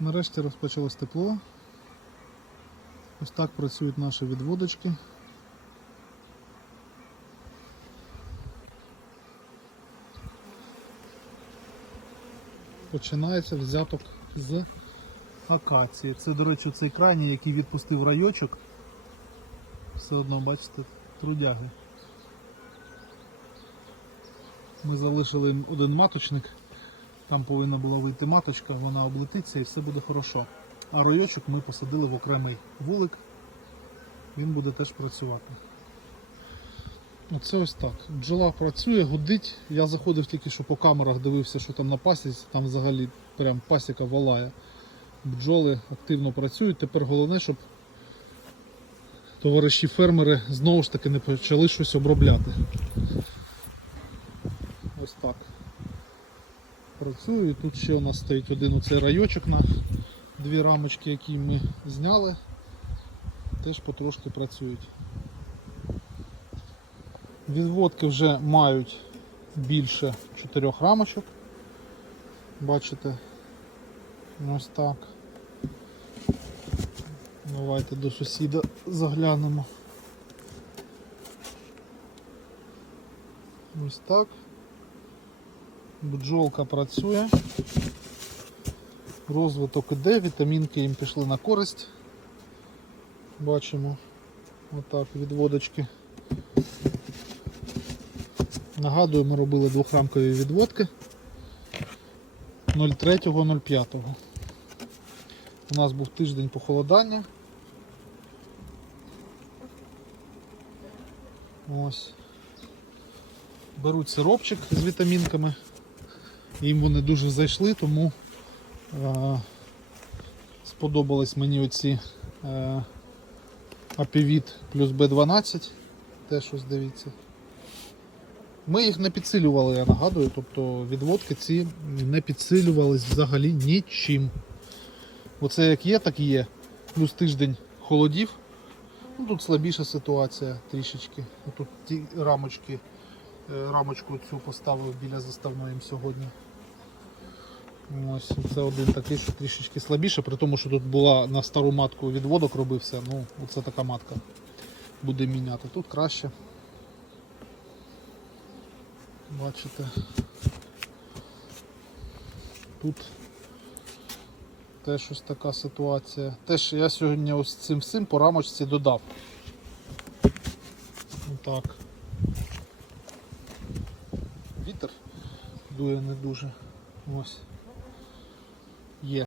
Нарешті розпочалось тепло. Ось так працюють наші відводочки. Починається взяток з акації. Це, до речі, цей крайній, який відпустив райочок. Все одно, бачите, трудяги. Ми залишили один маточник. Там повинна була вийти маточка, вона облетиться і все буде хорошо. А ройочок ми посадили в окремий вулик. Він буде теж працювати. Оце ось так. Бджола працює, гудить. Я заходив тільки що по камерах, дивився, що там на пасіці, там взагалі прям пасіка валає. Бджоли активно працюють. Тепер головне, щоб товариші фермери знову ж таки не почали щось обробляти. Ось так. Працюю. Тут ще у нас стоїть один оцей райочок на дві рамочки, які ми зняли. Теж потрошки працюють. Відводки вже мають більше чотирьох рамочок. Бачите? Ось так. Давайте до сусіда заглянемо. Ось так. Бджолка працює. Розвиток іде, вітамінки їм пішли на користь. Бачимо отак відводочки. Нагадую, ми робили двохрамкові відводки 03.05. У нас був тиждень похолодання. Ось. Беруть сиропчик з вітамінками. Їм вони дуже зайшли, тому е, сподобались мені оці е, Апівіт плюс Б12. Теж ось дивіться. Ми їх не підсилювали, я нагадую, тобто відводки ці не підсилювались взагалі нічим. Оце як є, так і є. Плюс тиждень холодів. Ну, тут слабіша ситуація трішечки. Тут ті рамочки, рамочку цю поставив біля заставної сьогодні. Ось це один такий, що трішечки слабіше, при тому, що тут була на стару матку відводок робився. Ну, оце така матка буде міняти. Тут краще. Бачите. Тут теж ось така ситуація. Теж я сьогодні ось цим всім по рамочці додав. Так. Вітер дує не дуже. Ось.